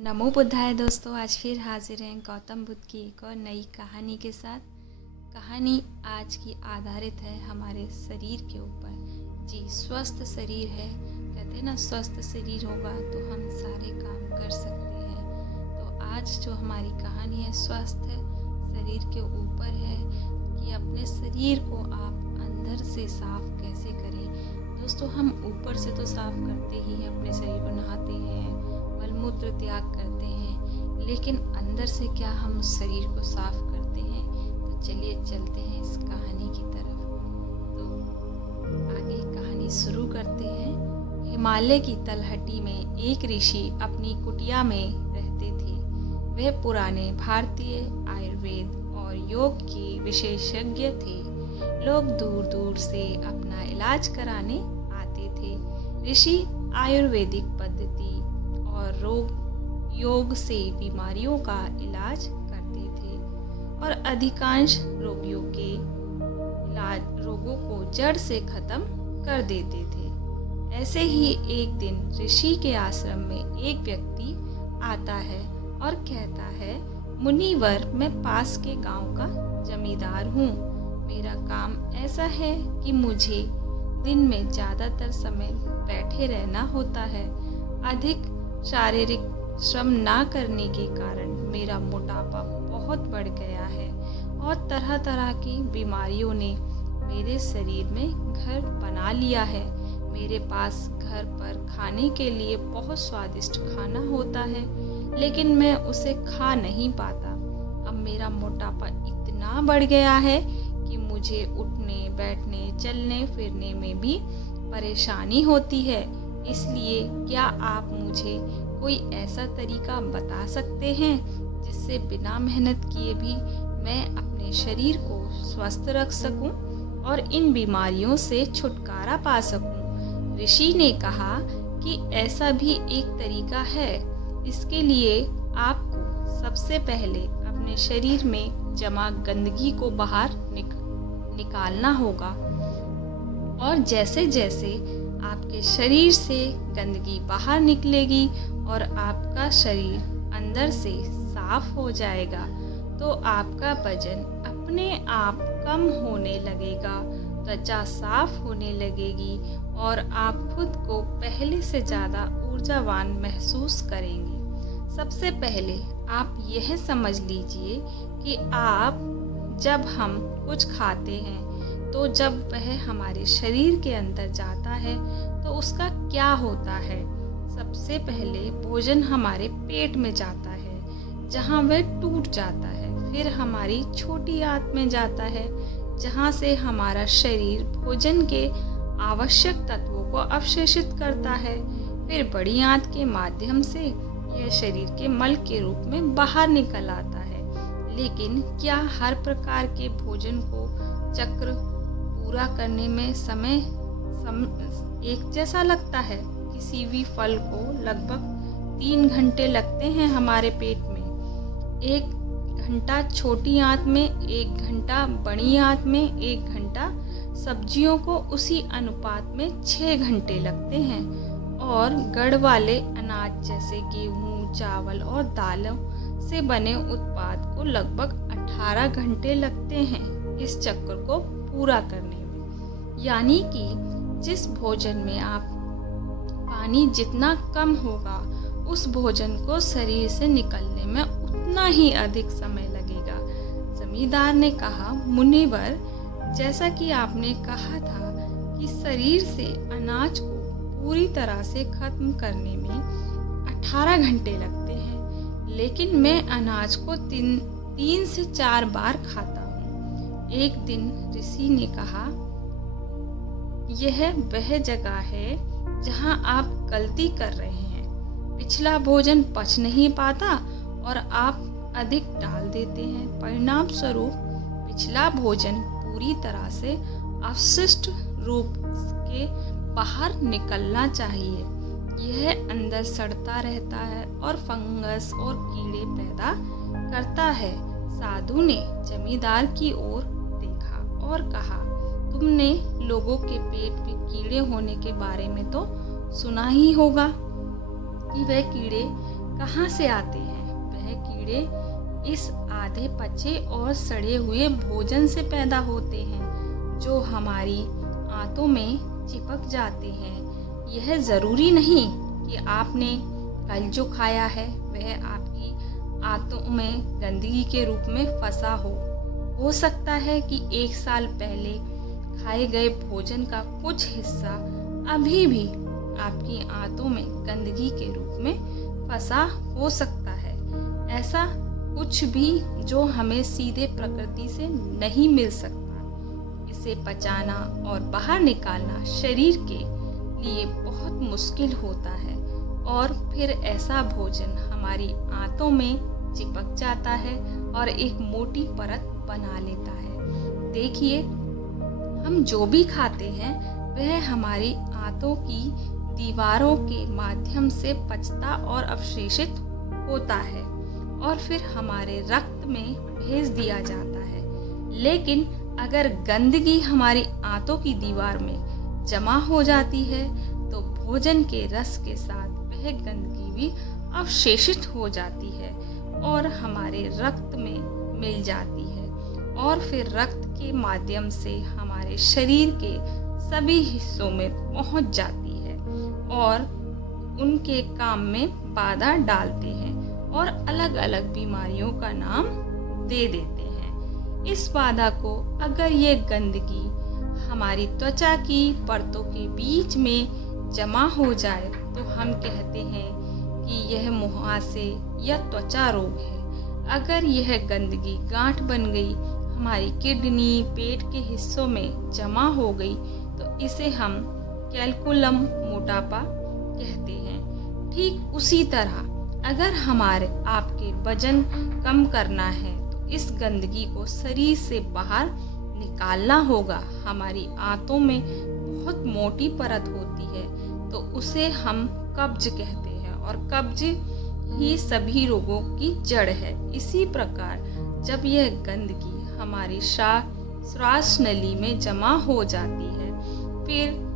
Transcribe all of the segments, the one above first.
नमो बुद्धाय दोस्तों, आज फिर हाजिर हैं गौतम बुद्ध की एक और नई कहानी के साथ। कहानी आज की आधारित है हमारे शरीर के ऊपर। जी, स्वस्थ शरीर है, कहते हैं ना, स्वस्थ शरीर होगा तो हम सारे काम कर सकते हैं। तो आज जो हमारी कहानी है स्वस्थ शरीर के ऊपर है कि अपने शरीर को आप अंदर से साफ कैसे करें। दोस्तों, हम ऊपर से तो साफ करते ही हैं, अपने शरीर को नहाते हैं, मलमूत्र त्याग करते हैं, लेकिन अंदर से क्या हम उस शरीर को साफ करते हैं? तो चलिए चलते हैं इस कहानी की तरफ। तो आगे कहानी शुरू करते हैं। हिमालय की तलहटी में एक ऋषि अपनी कुटिया में रहते थे। वह पुराने भारतीय आयुर्वेद और योग के विशेषज्ञ थे। लोग दूर दूर से अपना इलाज कराने आते थे। ऋषि आयुर्वेदिक पद्धति और योग से बीमारियों का इलाज करते थे और अधिकांश रोगों को जड़ से खत्म कर देते थे। ऐसे ही एक दिन ऋषि के आश्रम में एक व्यक्ति आता है और कहता है, मुनिवर, मैं पास के गांव का जमींदार हूँ। मेरा काम ऐसा है कि मुझे दिन में ज़्यादातर समय बैठे रहना होता है। अधिक शारीरिक श्रम ना करने के कारण मेरा मोटापा बहुत बढ़ गया है और तरह तरह की बीमारियों ने मेरे शरीर में घर बना लिया है। मेरे पास घर पर खाने के लिए बहुत स्वादिष्ट खाना होता है, लेकिन मैं उसे खा नहीं पाता। अब मेरा मोटापा इतना बढ़ गया है कि मुझे उठने, बैठने, चलने फिरने में भी परेशानी होती है। इसलिए क्या आप मुझे कोई ऐसा तरीका बता सकते हैं जिससे बिना मेहनत किए भी मैं अपने शरीर को स्वस्थ रख सकूं और इन बीमारियों से छुटकारा पा सकूं? ऋषि ने कहा कि ऐसा भी एक तरीका है। इसके लिए आपको सबसे पहले अपने शरीर में जमा गंदगी को बाहर निकालना होगा और जैसे जैसे आपके शरीर से गंदगी बाहर निकलेगी और आपका शरीर अंदर से साफ हो जाएगा तो आपका वजन अपने आप कम होने लगेगा, त्वचा साफ होने लगेगी और आप खुद को पहले से ज़्यादा ऊर्जावान महसूस करेंगे। सबसे पहले आप यह समझ लीजिए कि जब हम कुछ खाते हैं तो जब वह हमारे शरीर के अंदर जाता है तो उसका क्या होता है। सबसे पहले भोजन हमारे पेट में जाता है, जहाँ वह टूट जाता है। फिर हमारी छोटी आंत में जाता है, जहाँ से हमारा शरीर भोजन के आवश्यक तत्वों को अवशोषित करता है। फिर बड़ी आंत के माध्यम से यह शरीर के मल के रूप में बाहर निकल आता है। लेकिन क्या हर प्रकार के भोजन को चक्र पूरा करने में समय एक जैसा लगता है? किसी भी फल को लगभग 3 घंटे लगते हैं हमारे पेट में। 1 घंटा छोटी आंत में, 1 घंटा बड़ी आंत में, 1 घंटा सब्जियों को उसी अनुपात में 6 घंटे लगते हैं। और गढ़ वाले अनाज जैसे गेहूँ, चावल और दालों से बने उत्पाद को लगभग 18 घंटे लगते हैं इस चक्र को पूरा करने में। यानी कि जिस भोजन में आप पानी जितना कम होगा, उस भोजन को शरीर से निकलने में उतना ही अधिक समय लगेगा। जमींदार ने कहा, मुनिवर, जैसा कि आपने कहा था कि शरीर से अनाज को पूरी तरह से खत्म करने में 18 घंटे लगते हैं, लेकिन मैं अनाज को 3 से 4 बार खाता हूँ। एक दिन ऋषि ने कहा, यह वह जगह है जहाँ आप गलती कर रहे हैं। पिछला भोजन पच नहीं पाता और आप अधिक डाल देते हैं। परिणाम स्वरूप पिछला भोजन पूरी तरह से अवशिष्ट रूप के बाहर निकलना चाहिए। यह अंदर सड़ता रहता है और फंगस और कीड़े पैदा करता है। साधु ने जमींदार की ओर देखा और कहा, तुमने लोगों के पेट में कीड़े होने के बारे में तो सुना ही होगा कि वह कीड़े कहाँ से आते हैं? वह कीड़े इस आधे पचे और सड़े हुए भोजन से पैदा होते हैं जो हमारी आंतों में चिपक जाते हैं। यह ज़रूरी नहीं कि आपने कल जो खाया है वह आपकी आंतों में गंदगी के रूप में फंसा हो सकता है कि 1 साल पहले खाए गए भोजन का कुछ हिस्सा अभी भी आपकी आंतों में गंदगी के रूप में फंसा हो सकता है। ऐसा कुछ भी जो हमें सीधे प्रकृति से नहीं मिल सकता। इसे पचाना और बाहर निकालना शरीर के लिए बहुत मुश्किल होता है और फिर ऐसा भोजन हमारी आंतों में चिपक जाता है और एक मोटी परत बना लेता है। देखिए, हम जो भी खाते हैं वह हमारी आंतों की दीवारों के माध्यम से पचता और अवशेषित होता है और फिर हमारे रक्त में भेज दिया जाता है। लेकिन अगर गंदगी हमारी आंतों की दीवार में जमा हो जाती है तो भोजन के रस के साथ वह गंदगी भी अवशेषित हो जाती है और हमारे रक्त में मिल जाती है और फिर रक्त के माध्यम से हमारे शरीर के सभी हिस्सों में पहुंच जाती है और उनके काम में बाधा डालते हैं और अलग अलग बीमारियों का नाम दे देते हैं। इस बाधा को अगर ये गंदगी हमारी त्वचा की परतों के बीच में जमा हो जाए तो हम कहते हैं कि यह मुहासे या त्वचा रोग है। अगर यह गंदगी गांठ बन गई, हमारी किडनी, पेट के हिस्सों में जमा हो गई तो इसे हम कैल्कुलम मोटापा कहते हैं। ठीक उसी तरह अगर हमारे आपके वजन कम करना है तो इस गंदगी को शरीर से बाहर निकालना होगा। हमारी आंतों में बहुत मोटी परत होती है तो उसे हम कब्ज कहते हैं और कब्ज ही सभी रोगों की जड़ है। इसी प्रकार जब यह गंदगी हमारी श्वास नली में जमा हो जाती है फिर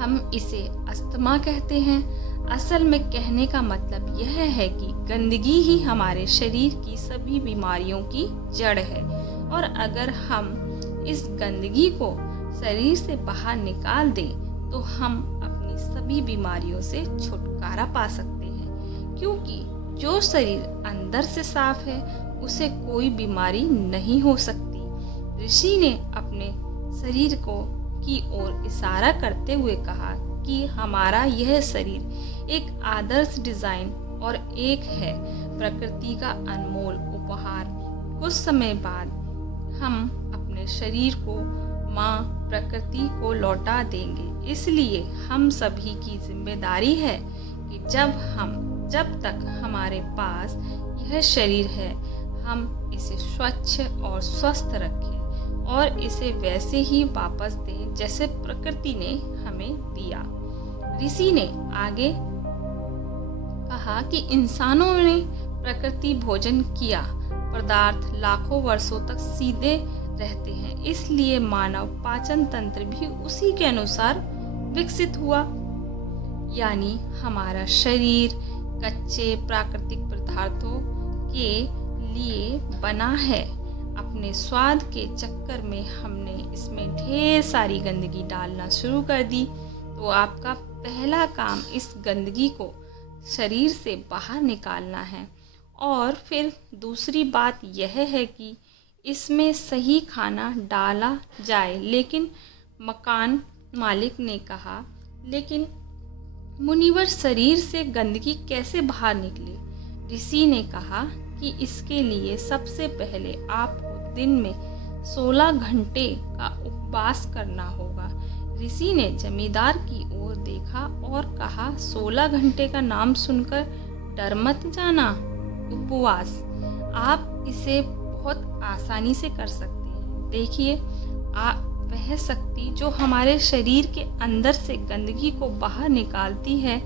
हम इसे अस्थमा कहते हैं। असल में कहने का मतलब यह है कि गंदगी ही हमारे शरीर की सभी बीमारियों की जड़ है और अगर हम इस गंदगी को शरीर से बाहर निकाल दें तो हम अपनी सभी बीमारियों से छुटकारा पा सकते हैं, क्योंकि जो शरीर अंदर से साफ है उसे कोई बीमारी नहीं हो सकती। ऋषि ने अपने शरीर को की ओर इशारा करते हुए कहा कि हमारा यह शरीर एक आदर्श डिजाइन और एक है प्रकृति का अनमोल उपहार। कुछ समय बाद हम अपने शरीर को माँ प्रकृति को लौटा देंगे। इसलिए हम सभी की जिम्मेदारी है कि जब तक हमारे पास यह शरीर है हम इसे स्वच्छ और स्वस्थ रखें और इसे वैसे ही वापस दें जैसे प्रकृति ने हमें दिया। ऋषि ने आगे कहा कि इंसानों ने प्रकृति भोजन किया पदार्थ लाखों वर्षों तक सीधे रहते हैं, इसलिए मानव पाचन तंत्र भी उसी के अनुसार विकसित हुआ। यानी हमारा शरीर कच्चे प्राकृतिक पदार्थों के लिए बना है। अपने स्वाद के चक्कर में हमने इसमें ढेर सारी गंदगी डालना शुरू कर दी, तो आपका पहला काम इस गंदगी को शरीर से बाहर निकालना है। और फिर दूसरी बात यह है कि इसमें सही खाना डाला जाए। लेकिन मकान मालिक ने कहा, लेकिन मुनिवर शरीर से गंदगी कैसे बाहर निकले? ऋषि ने कहा कि इसके लिए सबसे पहले आपको दिन में 16 घंटे का उपवास करना होगा। ऋषि ने जमींदार की ओर देखा और कहा, 16 घंटे का नाम सुनकर डर मत जाना। उपवास आप इसे बहुत आसानी से कर सकते हैं। देखिए, वह शक्ति जो हमारे शरीर के अंदर से गंदगी को बाहर निकालती है,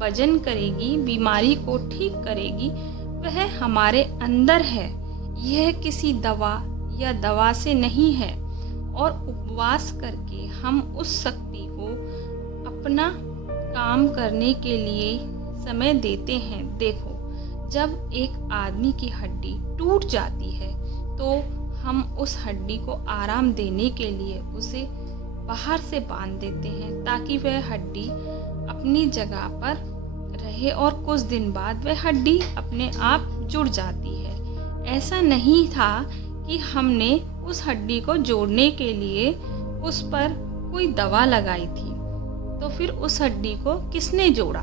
वजन करेगी, बीमारी को ठीक करेगी, वह हमारे अंदर है। यह किसी दवा या दवा से नहीं है। और उपवास करके हम उस शक्ति को अपना काम करने के लिए समय देते हैं। देखो, जब एक आदमी की हड्डी टूट जाती है तो हम उस हड्डी को आराम देने के लिए उसे बाहर से बांध देते हैं ताकि वह हड्डी अपनी जगह पर रहे और कुछ दिन बाद वह हड्डी अपने आप जुड़ जाती है। ऐसा नहीं था कि हमने उस हड्डी को जोड़ने के लिए उस पर कोई दवा लगाई थी, तो फिर उस हड्डी को किसने जोड़ा?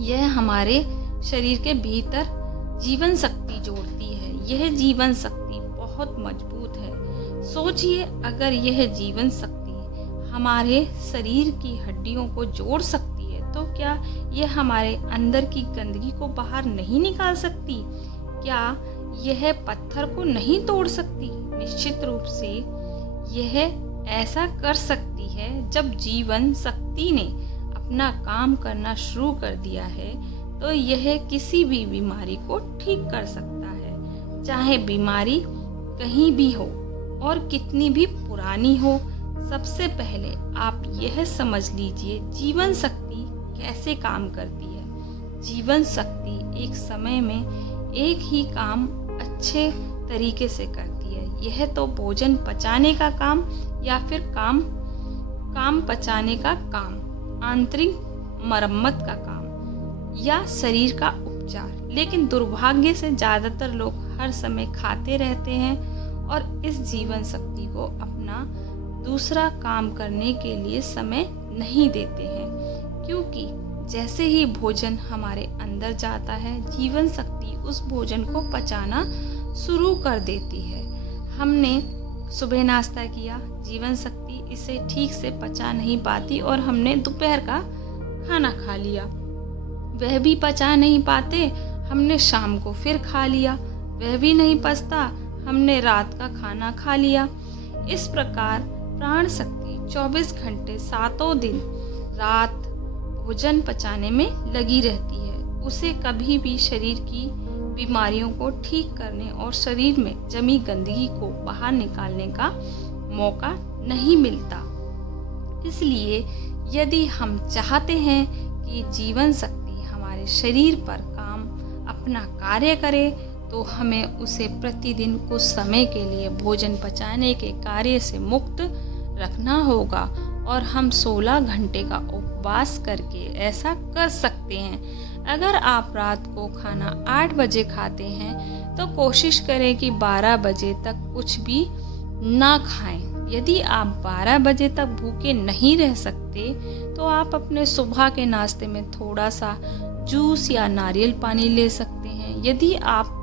यह हमारे शरीर के भीतर जीवन शक्ति जोड़ती है। यह जीवन शक्ति बहुत मजबूत है। सोचिए, अगर यह जीवन शक्ति हमारे शरीर की हड्डियों को जोड़ सकती है तो क्या यह हमारे अंदर की गंदगी को बाहर नहीं निकाल सकती? क्या यह पत्थर को नहीं तोड़ सकती? निश्चित रूप से यह ऐसा कर सकती है। जब जीवन शक्ति ने अपना काम करना शुरू कर दिया है तो यह किसी भी बीमारी को ठीक कर सकता है, चाहे बीमारी कहीं भी हो और कितनी भी पुरानी हो। सबसे पहले आप यह समझ लीजिए जीवन शक्ति कैसे काम करती है। जीवन शक्ति एक समय में एक ही काम अच्छे तरीके से करती है। यह तो भोजन पचाने का काम या फिर काम पचाने का काम, आंतरिक मरम्मत का काम या शरीर का उपचार। लेकिन दुर्भाग्य से ज़्यादातर लोग हर समय खाते रहते हैं और इस जीवन शक्ति को अपना दूसरा काम करने के लिए समय नहीं देते हैं, क्योंकि जैसे ही भोजन हमारे अंदर जाता है जीवन शक्ति उस भोजन को पचाना शुरू कर देती है। हमने सुबह नाश्ता किया, जीवन शक्ति इसे ठीक से पचा नहीं पाती और हमने दोपहर का खाना खा लिया, वह भी पचा नहीं पाते, हमने शाम को फिर खा लिया, वह भी नहीं पचता, हमने रात का खाना खा लिया। इस प्रकार प्राण शक्ति 24 घंटे 7 दिन रात भोजन पचाने में लगी रहती है। उसे कभी भी शरीर की बीमारियों को ठीक करने और शरीर में जमी गंदगी को बाहर निकालने का मौका नहीं मिलता। इसलिए यदि हम चाहते हैं कि जीवन शक्ति हमारे शरीर पर काम अपना कार्य करे तो हमें उसे प्रतिदिन कुछ समय के लिए भोजन पचाने के कार्य से मुक्त रखना होगा और हम 16 घंटे का उपवास करके ऐसा कर सकते हैं। अगर आप रात को खाना 8 बजे खाते हैं तो कोशिश करें कि 12 बजे तक कुछ भी ना खाएं। यदि आप 12 बजे तक भूखे नहीं रह सकते तो आप अपने सुबह के नाश्ते में थोड़ा सा जूस या नारियल पानी ले सकते हैं। यदि आप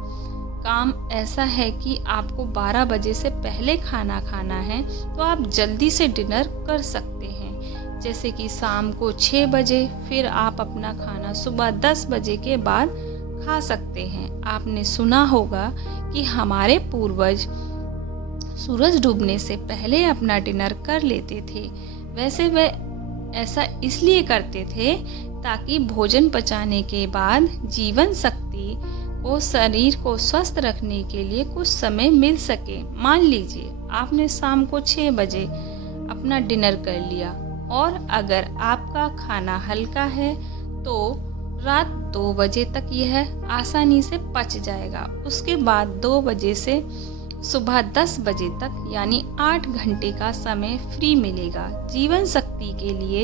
काम ऐसा है कि आपको 12 बजे से पहले खाना खाना है तो आप जल्दी से डिनर कर सकते हैं, जैसे कि शाम को 6 बजे, फिर आप अपना खाना सुबह 10 बजे के बाद खा सकते हैं। आपने सुना होगा कि हमारे पूर्वज सूरज डूबने से पहले अपना डिनर कर लेते थे। वैसे वे ऐसा इसलिए करते थे ताकि भोजन पचाने के बाद जीवन शक्ति को शरीर को स्वस्थ रखने के लिए कुछ समय मिल सके। मान लीजिए आपने शाम को 6 बजे अपना डिनर कर लिया और अगर आपका खाना हल्का है तो रात 2 बजे तक यह आसानी से पच जाएगा। उसके बाद 2 बजे से सुबह 10 बजे तक यानी 8 घंटे का समय फ्री मिलेगा जीवन शक्ति के लिए।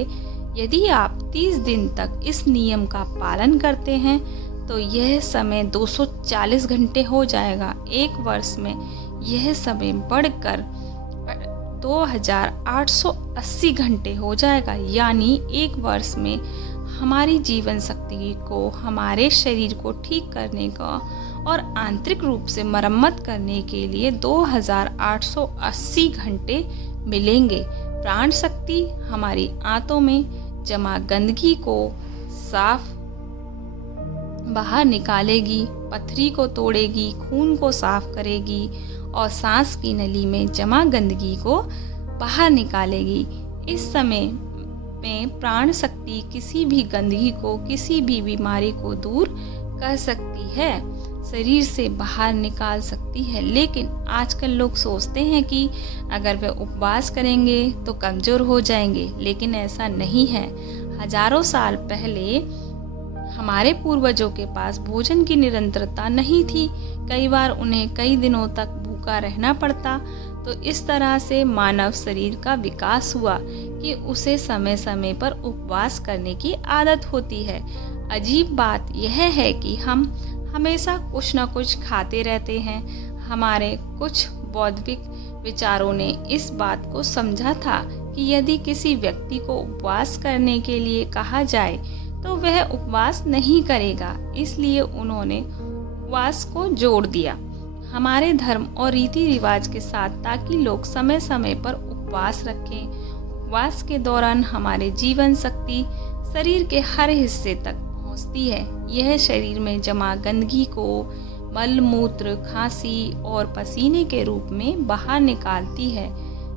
यदि आप 30 दिन तक इस नियम का पालन करते हैं तो यह समय 240 घंटे हो जाएगा। एक वर्ष में यह समय बढ़कर 2880 घंटे हो जाएगा। यानी एक वर्ष में हमारी जीवन शक्ति को हमारे शरीर को ठीक करने का और आंतरिक रूप से मरम्मत करने के लिए 2880 घंटे मिलेंगे। प्राण शक्ति हमारी आंतों में जमा गंदगी को साफ बाहर निकालेगी, पथरी को तोड़ेगी, खून को साफ करेगी और सांस की नली में जमा गंदगी को बाहर निकालेगी। इस समय में प्राण शक्ति किसी भी गंदगी को, किसी भी बीमारी को दूर कर सकती है, शरीर से बाहर निकाल सकती है। लेकिन आजकल लोग सोचते हैं कि अगर वे उपवास करेंगे तो कमज़ोर हो जाएंगे, लेकिन ऐसा नहीं है। हजारों साल पहले हमारे पूर्वजों के पास भोजन की निरंतरता नहीं थी, कई बार उन्हें कई दिनों तक भूखा रहना पड़ता। तो इस तरह से मानव शरीर का विकास हुआ कि उसे समय समय पर उपवास करने की आदत होती है। अजीब बात यह है कि हम हमेशा कुछ न कुछ खाते रहते हैं। हमारे कुछ बौद्धिक विचारों ने इस बात को समझा था कि यदि किसी व्यक्ति को उपवास करने के लिए कहा जाए तो वह उपवास नहीं करेगा, इसलिए उन्होंने उपवास को जोड़ दिया हमारे धर्म और रीति रिवाज के साथ, ताकि लोग समय समय पर उपवास रखें। उपवास के दौरान हमारे जीवन शक्ति शरीर के हर हिस्से तक पहुंचती है। यह शरीर में जमा गंदगी को मल मूत्र, खांसी और पसीने के रूप में बाहर निकालती है।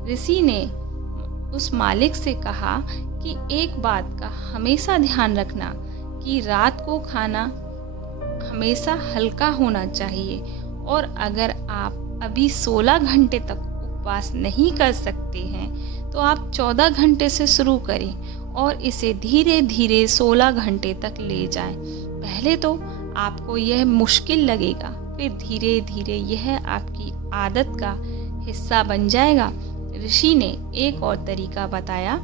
ऋषि ने उस मालिक से कहा कि एक बात का हमेशा ध्यान रखना कि रात को खाना हमेशा हल्का होना चाहिए, और अगर आप अभी 16 घंटे तक उपवास नहीं कर सकते हैं तो आप 14 घंटे से शुरू करें और इसे धीरे धीरे 16 घंटे तक ले जाएं। पहले तो आपको यह मुश्किल लगेगा, फिर धीरे धीरे यह आपकी आदत का हिस्सा बन जाएगा। ऋषि ने एक और तरीका बताया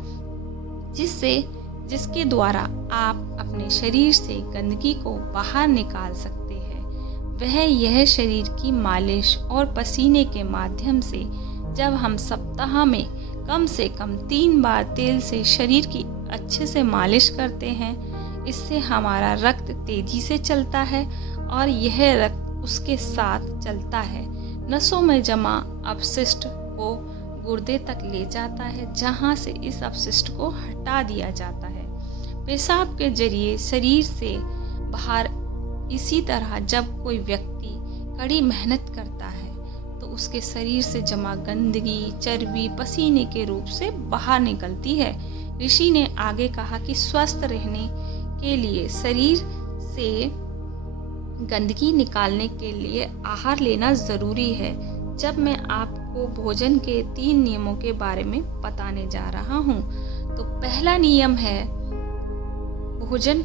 जिसके द्वारा आप अपने शरीर से गंदगी को बाहर निकाल सकते हैं। वह यह शरीर की मालिश और पसीने के माध्यम से। जब हम सप्ताह में कम से कम 3 बार तेल से शरीर की अच्छे से मालिश करते हैं, इससे हमारा रक्त तेजी से चलता है और यह रक्त उसके साथ चलता है, नसों में जमा अपशिष्ट को गुर्दे तक ले जाता है, जहां से इस अपशिष्ट को हटा दिया जाता है पेशाब के जरिए शरीर से बाहर। इसी तरह जब कोई व्यक्ति कड़ी मेहनत करता है तो उसके शरीर से जमा गंदगी, चर्बी पसीने के रूप से बाहर निकलती है। ऋषि ने आगे कहा कि स्वस्थ रहने के लिए शरीर से गंदगी निकालने के लिए आहार लेना ज़रूरी है। जब मैं आपको भोजन के 3 नियमों के बारे में बताने जा रहा हूँ, तो पहला नियम है भोजन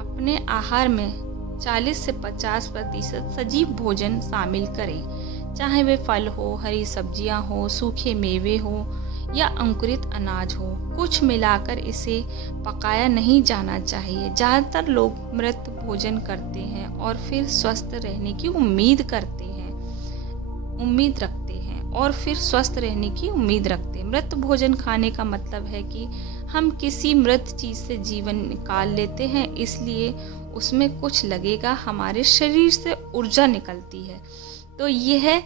अपने आहार में 40 से 50% सजीव भोजन शामिल करें, चाहे वे फल हो, हरी सब्जियां हो, सूखे मेवे हो या अंकुरित अनाज हो। कुछ मिलाकर इसे पकाया नहीं जाना चाहिए। ज़्यादातर लोग मृत भोजन करते हैं और फिर स्वस्थ रहने की उम्मीद रखते हैं। मृत भोजन खाने का मतलब है कि हम किसी मृत चीज़ से जीवन निकाल लेते हैं, इसलिए उसमें कुछ लगेगा, हमारे शरीर से ऊर्जा निकलती है, तो यह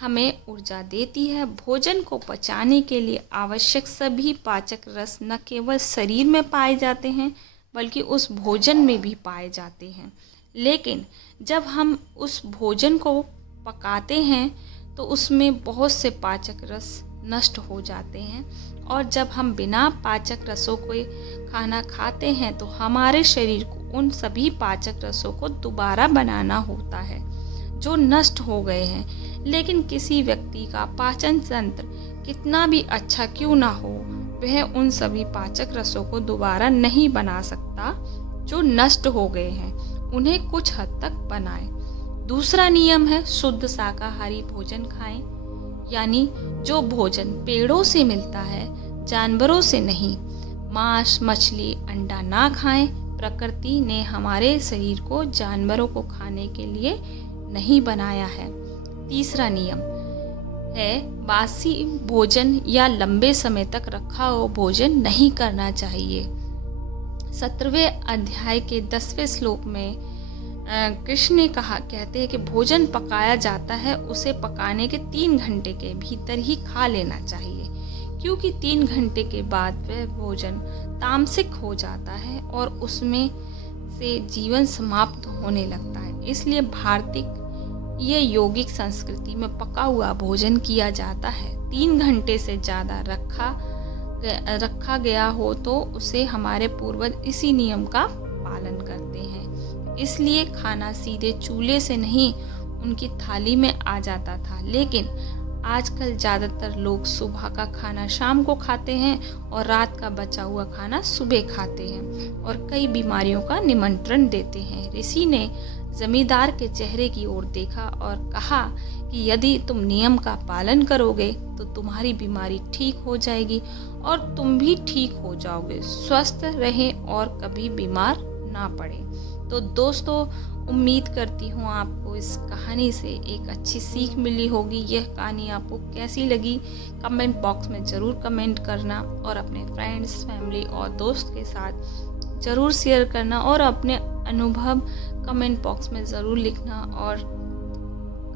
हमें ऊर्जा देती है। भोजन को पचाने के लिए आवश्यक सभी पाचक रस न केवल शरीर में पाए जाते हैं बल्कि उस भोजन में भी पाए जाते हैं। लेकिन जब हम उस भोजन को पकाते हैं तो उसमें बहुत से पाचक रस नष्ट हो जाते हैं, और जब हम बिना पाचक रसों के खाना खाते हैं तो हमारे शरीर को उन सभी पाचक रसों को दोबारा बनाना होता है जो नष्ट हो गए हैं। लेकिन किसी व्यक्ति का पाचन तंत्र कितना भी अच्छा क्यों ना हो, वह उन सभी पाचक रसों को दोबारा नहीं बना सकता जो नष्ट हो गए हैं। उन्हें कुछ हद तक बनाएं। दूसरा नियम है शुद्ध शाकाहारी भोजन खाएं, यानी जो भोजन पेड़ों से मिलता है, जानवरों से नहीं। मांस, मछली, अंडा ना खाएं। प्रकृति ने हमारे शरीर को जानवरों को खाने के लिए नहीं बनाया है। तीसरा नियम है बासी भोजन या लंबे समय तक रखा हुआ भोजन नहीं करना चाहिए। 17वें अध्याय के 10वें श्लोक में कृष्ण ने कहते हैं कि भोजन पकाया जाता है उसे पकाने के 3 घंटे के भीतर ही खा लेना चाहिए, क्योंकि 3 घंटे के बाद वह भोजन तामसिक हो जाता है और उसमें से जीवन समाप्त होने लगता है। इसलिए भारतीय यौगिक संस्कृति में पका हुआ भोजन किया जाता है। 3 घंटे से ज़्यादा रखा गया हो तो उसे हमारे पूर्वज इसी नियम का पालन करते हैं। इसलिए खाना सीधे चूल्हे से नहीं उनकी थाली में आ जाता था, लेकिन आजकल ज़्यादातर लोग सुबह का खाना शाम को खाते हैं और रात का बचा हुआ खाना सुबह खाते हैं और कई बीमारियों का निमंत्रण देते हैं। ऋषि ने जमींदार के चेहरे की ओर देखा और कहा कि यदि तुम नियम का पालन करोगे तो तुम्हारी बीमारी ठीक हो जाएगी और तुम भी ठीक हो जाओगे, स्वस्थ रहें और कभी बीमार ना पड़े। तो दोस्तों, उम्मीद करती हूँ आपको इस कहानी से एक अच्छी सीख मिली होगी। यह कहानी आपको कैसी लगी कमेंट बॉक्स में ज़रूर कमेंट करना और अपने फ्रेंड्स, फैमिली और दोस्त के साथ ज़रूर शेयर करना और अपने अनुभव कमेंट बॉक्स में ज़रूर लिखना और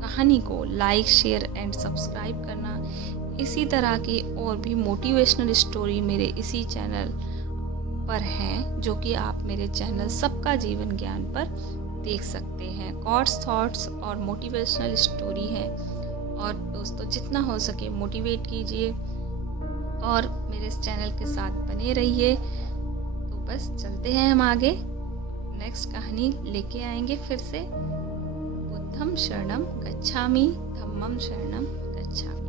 कहानी को लाइक, शेयर एंड सब्सक्राइब करना। इसी तरह की और भी मोटिवेशनल स्टोरी मेरे इसी चैनल पर हैं, जो कि आप मेरे चैनल सबका जीवन ज्ञान पर देख सकते हैं। कॉट्स, थॉट्स और मोटिवेशनल स्टोरी है। और दोस्तों, जितना हो सके मोटिवेट कीजिए और मेरे इस चैनल के साथ बने रहिए। तो बस चलते हैं हम आगे, नेक्स्ट कहानी लेके आएंगे फिर से। बुद्धं शरणं गच्छामि, धम्मं शरणं गच्छामि।